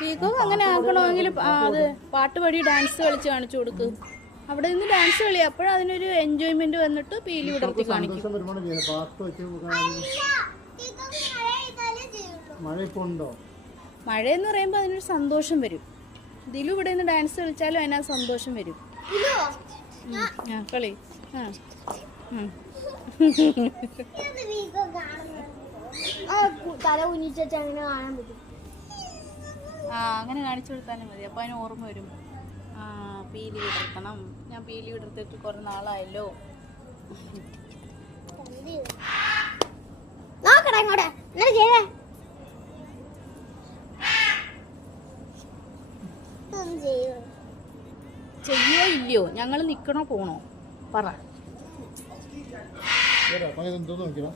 Peacock അങ്ങനെ ആക്കണമെങ്കിൽ അത് പാട്ട് പാടി ഡാൻസ് കളിച്ച് കാണിച്ചു കൊടുക്ക്. അവിടെ നിന്ന് ഡാൻസ് കളി, അപ്പോഴും അതിനൊരു എൻജോയ്മെന്റ് വന്നിട്ട് പീലി വിടർത്തി കാണിക്കും. മഴയെന്ന് പറയുമ്പോൾ അതിനൊരു സന്തോഷം വരും. ദിലു ഇവിടെ നിന്ന് ഡാൻസ് കളിച്ചാലും അതിനകത്ത് സന്തോഷം വരും. കളി അങ്ങനെ കാണിച്ചു കൊടുത്താലും മതി. അപ്പൊ അതിന് ഓർമ്മ വരും. പീലി വിടർത്തണം. ഞാൻ പീലി വിടർത്തിട്ട് കുറെ നാളായല്ലോ. ചെയ്യോ ഇല്ലയോ? ഞങ്ങള് നിക്കണോ പോണോ പറ. എന്തോ നോക്കിയാ